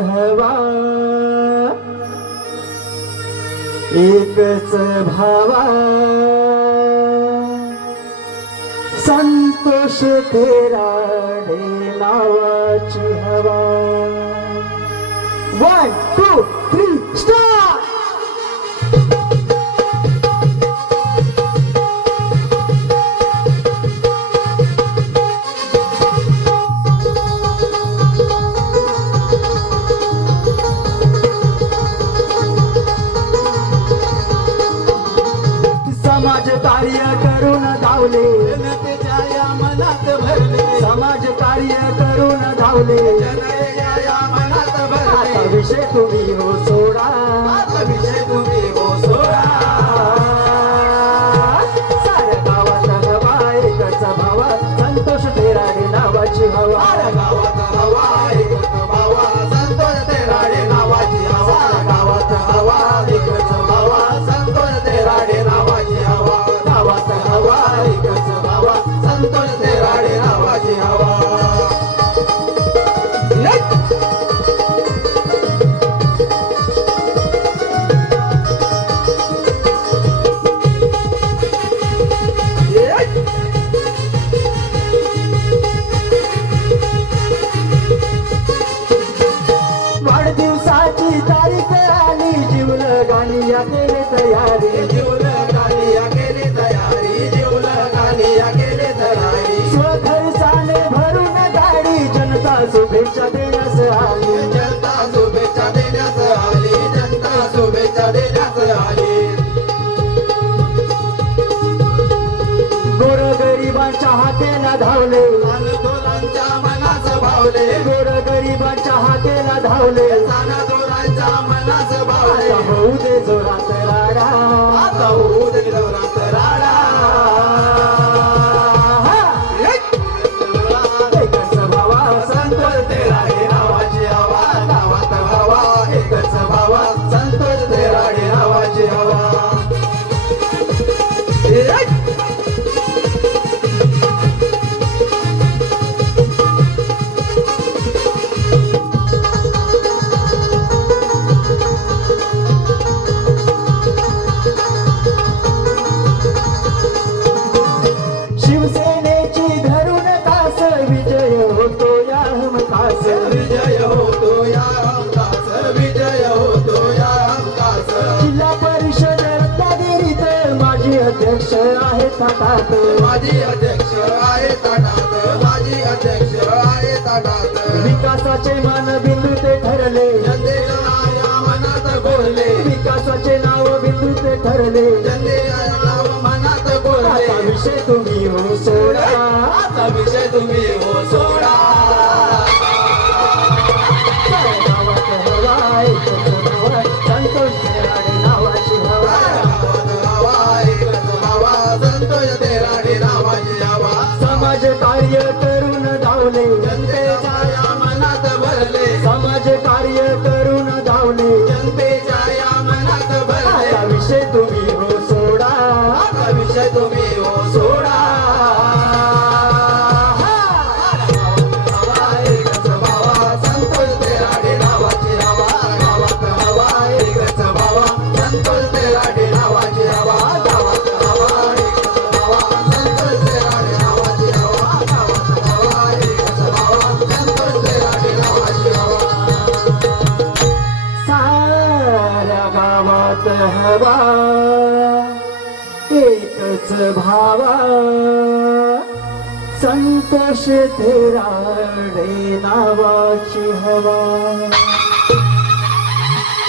हवा। एकच भावा। संतोष तेरा रे नावाची हवा। वन टू थ्री स्टार करून धावले. जनतेच्या या मनात भरले समाज कार्य करून धावले. जनतेच्या या मनात भरले. विषय तुम्ही हो सोडा. विषय तुम्ही शुभेच्छा देण्यास आली. जनता शुभेच्छा देण्यास आली. जनता शुभेच्छा देण्यास आली. गोरगरिबांच्या हातेला धावले. सानदोरांच्या मनास भावले. गोरगरिबांच्या हातेला धावले मनास आता भावले होऊ दे जोरात राडा. आता होऊ दे जोरात हातात माजी अध्यक्ष आहे ताटात माजी अध्यक्ष आहे ताटात विकासाचे मानबिंदू ते ठरले. जनतेला या मनात बोलले विकासाचे नाव बिंदू ते ठरले. जनतेला नाव मनात आता विषय तुम्ही हो सोडा. आता विषय तुम्ही हो सोडा. आता तुम्ही हो सोडा. हवा. एकच भावा. संतोष तेरा रे नावाची हवा.